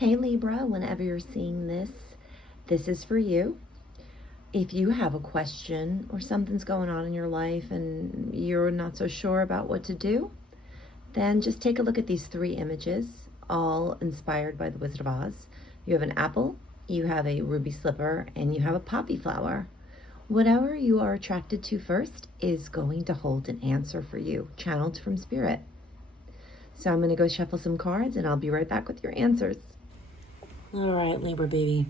Hey Libra, whenever you're seeing this, this is for you. If you have a question or something's going on in your life and you're not so sure about what to do, then just take a look at these three images, all inspired by the Wizard of Oz. You have an apple, you have a ruby slipper, and you have a poppy flower. Whatever you are attracted to first is going to hold an answer for you, channeled from spirit. So I'm going to go shuffle some cards and I'll be right back with your answers. All right, Libra baby,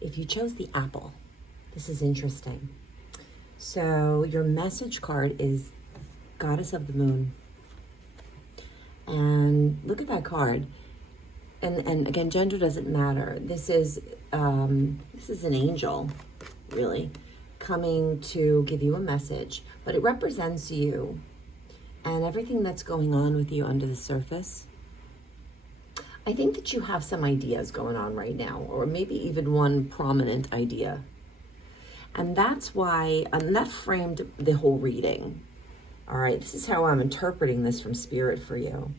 if you chose the apple, this is interesting. So your message card is Goddess of the Moon. And look at that card. And again, gender doesn't matter. This is an angel, really, coming to give you a message, but it represents you and everything that's going on with you under the surface. I think that you have some ideas going on right now, or maybe even one prominent idea. And that's why, and that framed the whole reading. All right, this is how I'm interpreting this from spirit for you.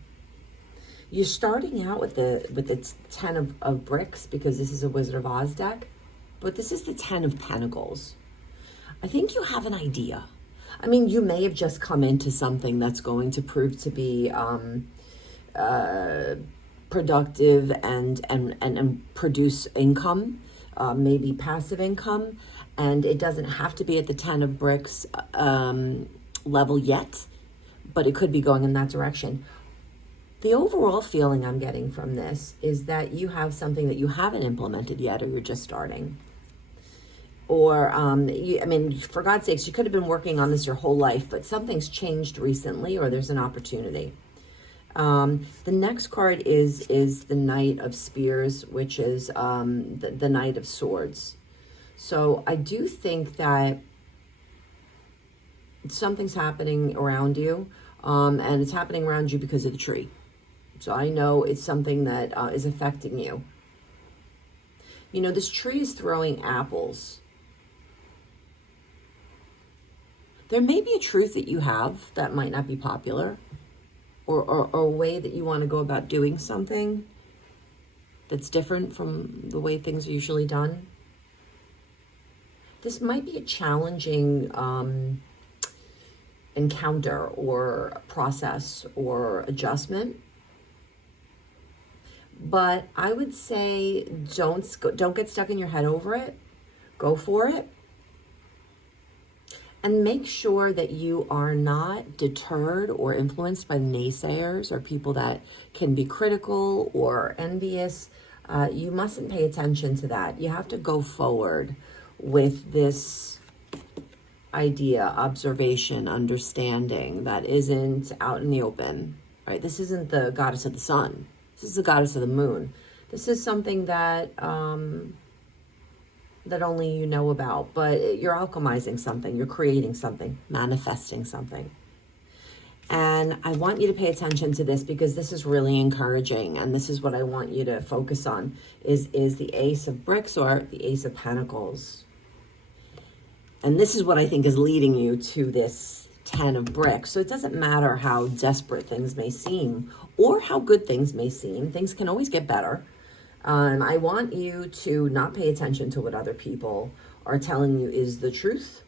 You're starting out with the 10 of bricks, because this is a Wizard of Oz deck, but this is the 10 of Pentacles. I think you have an idea. I mean, you may have just come into something that's going to prove to be productive and produce income, maybe passive income, and it doesn't have to be at the 10 of bricks level yet, but it could be going in that direction. The overall feeling I'm getting from this is that you have something that you haven't implemented yet, or you're just starting. Or, I mean, for God's sakes, you could have been working on this your whole life, but something's changed recently, or there's an opportunity. The next card is the Knight of Spears, which is the Knight of Swords. So I do think that something's happening around you, and it's happening around you because of the tree. So I know it's something that is affecting you. You know, this tree is throwing apples. There may be a truth that you have that might not be popular, or a way that you want to go about doing something that's different from the way things are usually done. This might be a challenging encounter or process or adjustment. But I would say don't get stuck in your head over it. Go for it. And make sure that you are not deterred or influenced by naysayers or people that can be critical or envious. You mustn't pay attention to that. You have to go forward with this idea, observation, understanding that isn't out in the open, right? This isn't the goddess of the sun. This is the goddess of the moon. This is something that that only you know about, but you're alchemizing something, you're creating something, manifesting something. And I want you to pay attention to this, because this is really encouraging, and this is what I want you to focus on, is the Ace of Bricks or the Ace of Pentacles. And this is what I think is leading you to this 10 of bricks. So it doesn't matter how desperate things may seem or how good things may seem. Things can always get better. I want you to not pay attention to what other people are telling you is the truth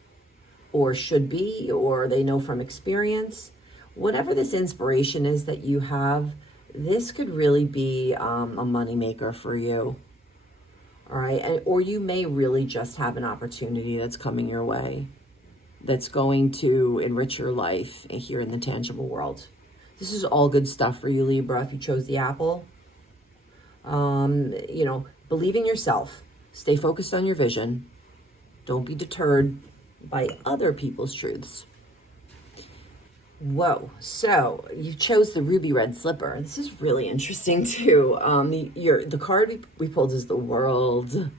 or should be, or they know from experience. Whatever this inspiration is that you have, this could really be a moneymaker for you. All right. Or you may really just have an opportunity that's coming your way that's going to enrich your life here in the tangible world. This is all good stuff for you, Libra, if you chose the apple. You know, believe in yourself. Stay focused on your vision. Don't be deterred by other people's truths. Whoa. So you chose the ruby red slipper. This is really interesting too. The card we pulled is the World.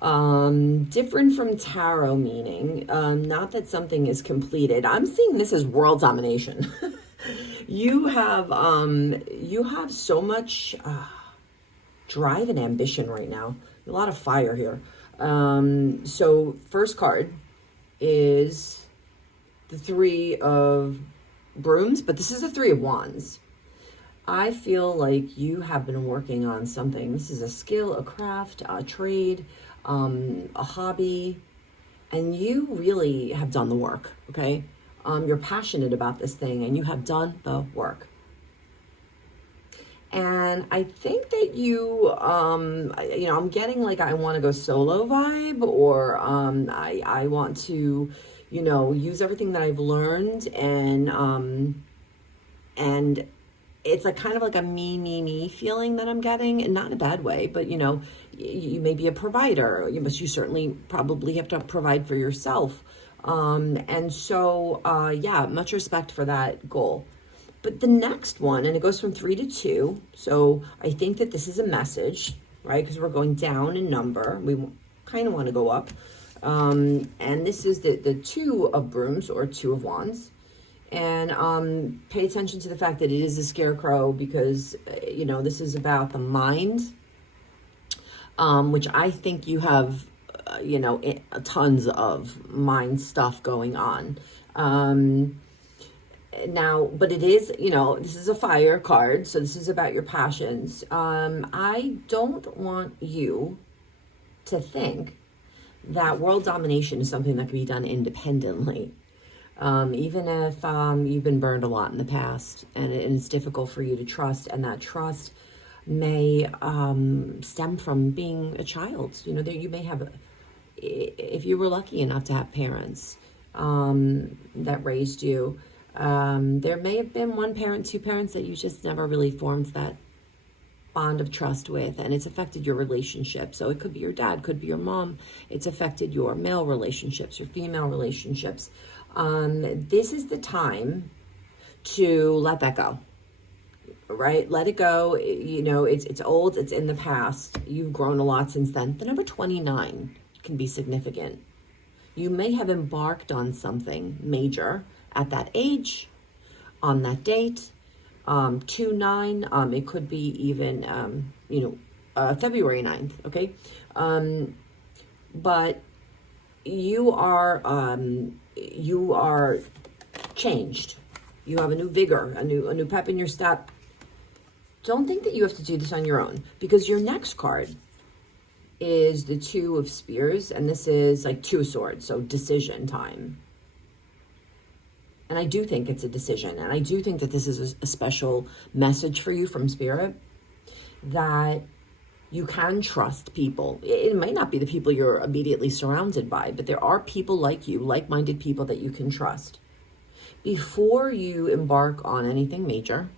Different from tarot, meaning not that something is completed. I'm seeing this as world domination. You have so much drive and ambition right now. A lot of fire here. So first card is the Three of Brooms, but this is the Three of Wands. I feel like you have been working on something. This is a skill, a craft, a trade, a hobby, and you really have done the work, okay? You're passionate about this thing and you have done the work. And I think that I'm getting like I want to go solo vibe, or I want to, use everything that I've learned, and it's like kind of like a me feeling that I'm getting, and not in a bad way, but you may be a provider. You certainly probably have to provide for yourself. And so, much respect for that goal. But the next one, and it goes from 3 to 2. So I think that this is a message, right? Because we're going down in number. We kind of want to go up. And this is the 2 of brooms, or 2 of wands. And pay attention to the fact that it is a scarecrow, because, this is about the mind, which I think you have, tons of mind stuff going on. Now, but it is, this is a fire card, so this is about your passions. I don't want you to think that world domination is something that can be done independently. Even if you've been burned a lot in the past, and it's difficult for you to trust, and that trust may stem from being a child. You may have, if you were lucky enough to have parents that raised you, there may have been 1 parent, 2 parents that you just never really formed that bond of trust with, and it's affected your relationship. So it could be your dad, could be your mom. It's affected your male relationships, your female relationships. This is the time to let that go, right? Let it go. It's old, it's in the past. You've grown a lot since then. The number 29 can be significant. You may have embarked on something major at that age, on that date. 2-9, it could be even, February 9th, okay? But you are changed. You have a new vigor, a new pep in your step. Don't think that you have to do this on your own, because your next card is the 2 of spears, and this is like 2 of swords, so decision time. And I do think it's a decision, and I do think that this is a special message for you from Spirit, that you can trust people. It might not be the people you're immediately surrounded by, but there are people like you, like-minded people that you can trust. Before you embark on anything major,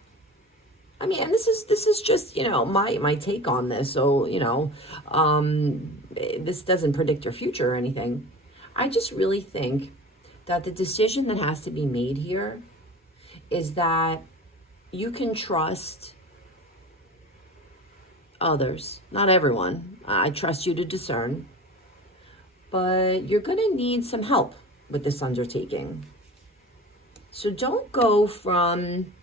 and this is just, my take on this. So, this doesn't predict your future or anything. I just really think that the decision that has to be made here is that you can trust others, not everyone. I trust you to discern, but you're going to need some help with this undertaking. So don't go from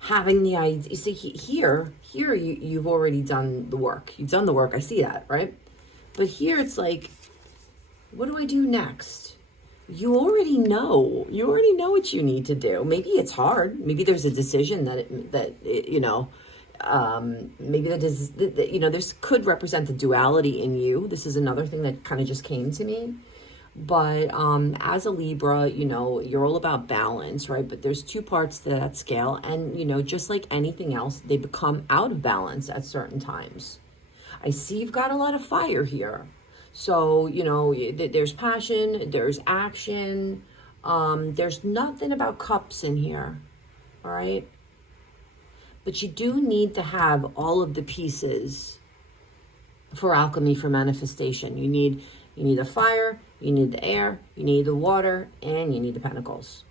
having the idea. You see, here you've already done the work. You've done the work. I see that, right? But here it's like, what do I do next? You already know what you need to do. Maybe it's hard. Maybe there's a decision maybe that is, this could represent the duality in you. This is another thing that kind of just came to me. But as a Libra, you're all about balance, right? But there's 2 parts to that scale. And, just like anything else, they become out of balance at certain times. I see you've got a lot of fire here. So, there's passion, there's action. There's nothing about cups in here, all right? But you do need to have all of the pieces for alchemy, for manifestation. You need the fire, you need the air, you need the water, and you need the pentacles.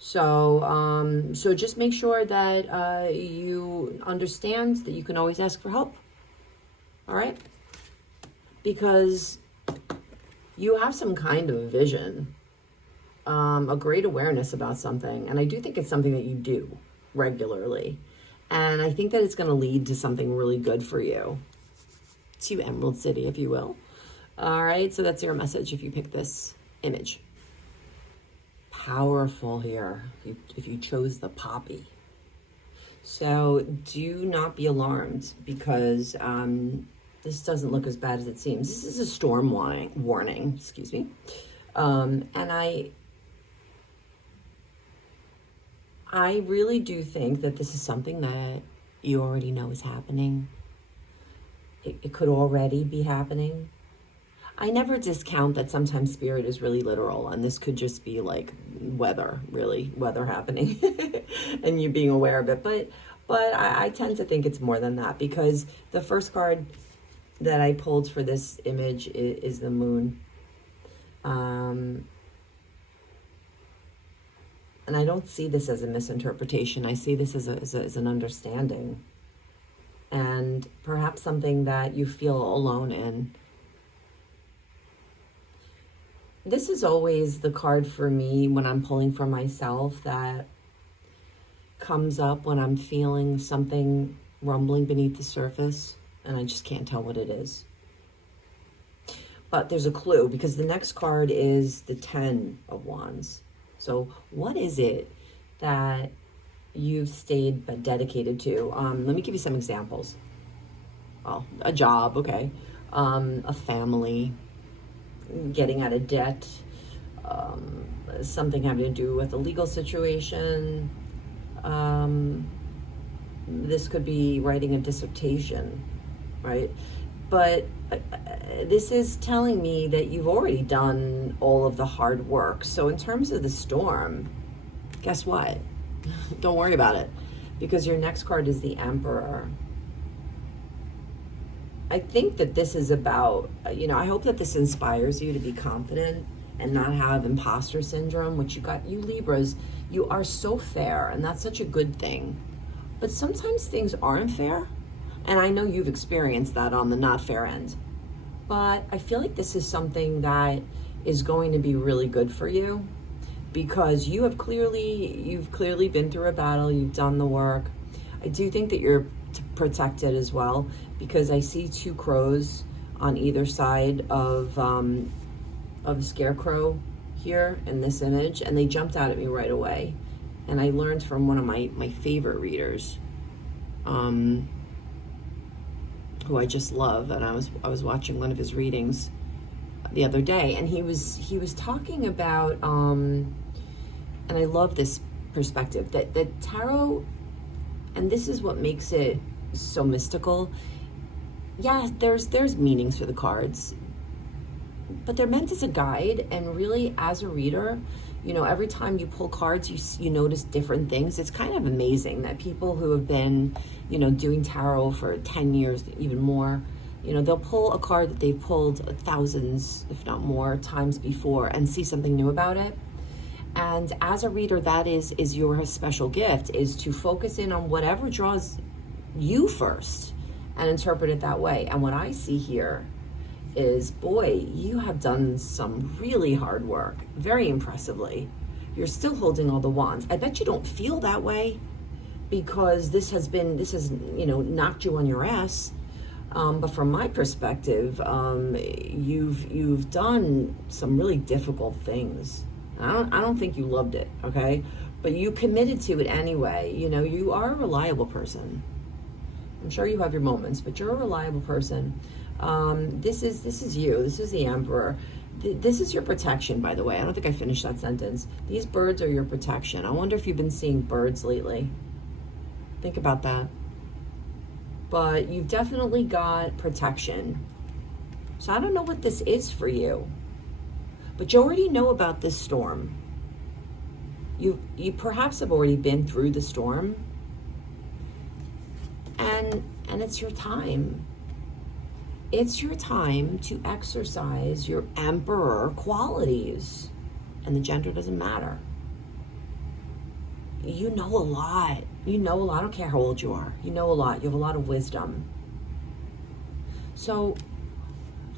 So, so just make sure that you understand that you can always ask for help, all right? Because you have some kind of a vision, a great awareness about something. And I do think it's something that you do regularly. And I think that it's going to lead to something really good for you. To Emerald City, if you will. All right, so that's your message if you pick this image. Powerful here, if you chose the poppy. So do not be alarmed, because this doesn't look as bad as it seems. This is a storm warning, excuse me. And I really do think that this is something that you already know is happening. It could already be happening. I never discount that sometimes spirit is really literal, and this could just be like weather happening and you being aware of it. But I tend to think it's more than that, because the first card that I pulled for this image is the moon. And I don't see this as a misinterpretation. I see this as an understanding, and perhaps something that you feel alone in. This is always the card for me when I'm pulling for myself that comes up when I'm feeling something rumbling beneath the surface and I just can't tell what it is. But there's a clue, because the next card is the 10 of Wands. So what is it that you've stayed but dedicated to? Let me give you some examples. Oh, a job, okay. A family, getting out of debt, something having to do with a legal situation. This could be writing a dissertation, right? But this is telling me that you've already done all of the hard work. So in terms of the storm, guess what? Don't worry about it, because your next card is the Emperor. I think that this is about, I hope that this inspires you to be confident and not have imposter syndrome, which you Libras, you are so fair, and that's such a good thing. But sometimes things aren't fair, and I know you've experienced that on the not fair end. But I feel like this is something that is going to be really good for you, because you've clearly been through a battle, you've done the work. I do think that you're protected as well, because I see 2 crows on either side of the scarecrow here in this image, and they jumped out at me right away. And I learned from one of my favorite readers, who I just love, and I was watching one of his readings the other day, and he was talking about and I love this perspective that tarot, and this is what makes it so mystical. Yeah, there's meanings for the cards, but they're meant as a guide, and really as a reader, every time you pull cards, you notice different things. It's kind of amazing that people who have been, doing tarot for 10 years, even more, they'll pull a card that they've pulled thousands, if not more, times before and see something new about it. And as a reader, that is your special gift, is to focus in on whatever draws you first and interpret it that way. And what I see here is, boy, you have done some really hard work, very impressively. You're still holding all the wands. I bet you don't feel that way, because this has knocked you on your ass. But from my perspective, you've done some really difficult things. I don't think you loved it, okay? But you committed to it anyway. You are a reliable person. I'm sure you have your moments, but you're a reliable person. This is you. This is the Emperor. This is your protection, by the way. I don't think I finished that sentence. These birds are your protection. I wonder if you've been seeing birds lately. Think about that. But you've definitely got protection. So I don't know what this is for you, but you already know about this storm. You perhaps have already been through the storm, and it's your time. It's your time to exercise your Emperor qualities, and the gender doesn't matter. You know a lot. I don't care how old you are. You know a lot. You have a lot of wisdom. So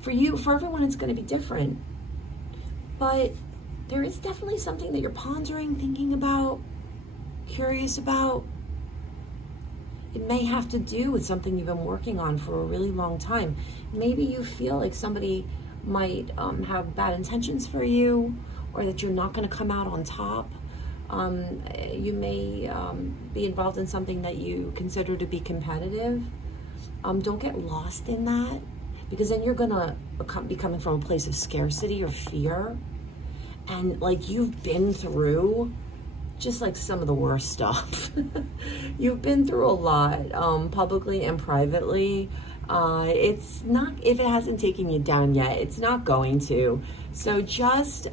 for everyone, it's going to be different. But there is definitely something that you're pondering, thinking about, curious about. It may have to do with something you've been working on for a really long time. Maybe you feel like somebody might have bad intentions for you, or that you're not going to come out on top. You may be involved in something that you consider to be competitive. Don't get lost in that, because then you're gonna be coming from a place of scarcity or fear. And like, you've been through just like some of the worst stuff. You've been through a lot, publicly and privately. It's not, if it hasn't taken you down yet, it's not going to. So just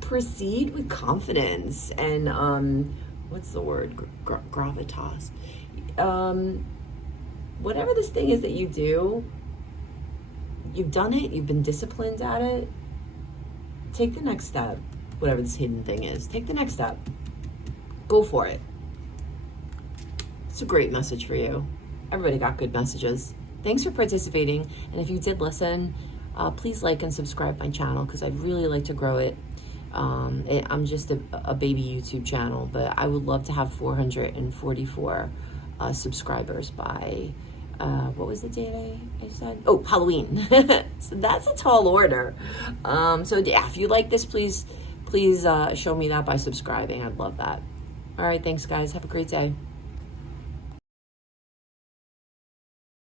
proceed with confidence and what's the word? Gravitas. Whatever this thing is that you do, you've done it, you've been disciplined at it. Take the next step. Whatever this hidden thing is, take the next step. Go for it. It's a great message for you. Everybody got good messages. Thanks for participating. And if you did listen, please like and subscribe my channel, because I'd really like to grow it. I'm just a baby YouTube channel, but I would love to have 444 subscribers by, what was the date I said? Oh, Halloween. So that's a tall order. So yeah, if you like this, please show me that by subscribing. I'd love that. All right, thanks guys. Have a great day.